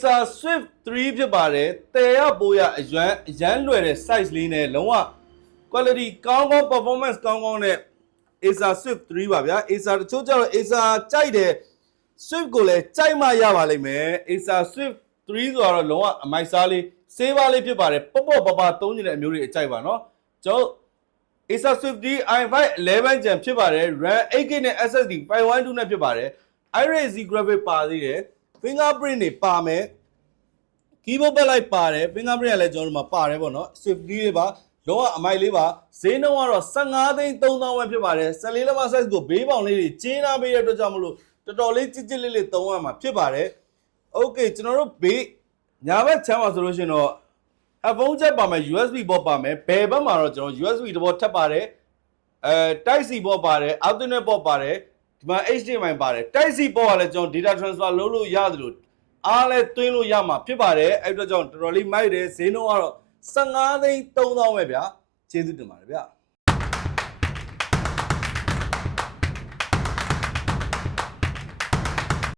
Acer Swift 3ဖြစ်ပါတယ်တယ်ရပိုးရအရန်လွယ်တဲ့ size လေးနဲ့လုံးဝ quality ကောင်း performance ကောင်းနဲ့ Acer Swift 3ပါဗျာ Acer တချို့ကျတော့ Acer ကြိုက်တယ် Swift ကိုလည်းကြိုက်မှရပါလိမ့်မယ် Acer Swift 3ဆိုတော့လုံးဝအမိုက်စားလေး saver လေးဖြစ်ပါတယ်ပေါ့ပါသုံးနေတဲ့အမျိုးတွေအကြိုက်ပါနော်ကျွန်တော် Acer Swift 3 i5 11 Gen ဖြစ်ပါတယ် RAM 8GB နဲ့ SSD 512နဲ့ဖြစ်ပါတယ် iRay graphic ပါသေးတယ် fingerprint တွေပါမယ် keyboard backlight ပါတယ် fingerprint ကလည်းကျွန်တော်တို့မှာပါတယ်ပေါ့နော် Swift 3လေးပါလုံးဝအမိုက်လေးပါဈေးနှုန်းကတော့15,300,000ပဲဖြစ်ပါတယ်14လက်မ size ကိုဘေးပေါင်လေးတွေကျင်းထားပေးတဲ့အတွက်ကြောင့်မလို့တော်တော်လေးကြစ်လေးသုံးရမှာဖြစ်ပါတယ် okay ကျွန်တော်တို့ဘေးညာဘက်ချမ်းပါဆိုလို့ရှိရင်တော့ headphone jack ပါမယ် USB port ပါမယ်ဘယ်ဘက်မှာတော့ကျွန်တော် USB တဘောထပ်ပါတယ်Type C port ပါတယ် Ethernet port ပါတယ်ဒီမှာ HDMI ပါတယ် Type C port ကလည်းကျွန်တော် data transfer လုပ်လို့ရတယ်လို့အားလည်းသွင်းလို့ရမှာဖြစ်ပါတယ်အဲ့အတွက်ကြောင့်တော်တော်လေးမိုက်တယ်ဈေးနှုန်းကတော့15,300,000ပဲဗျာကျေးဇူးတင်ပါတယ်ဗျာ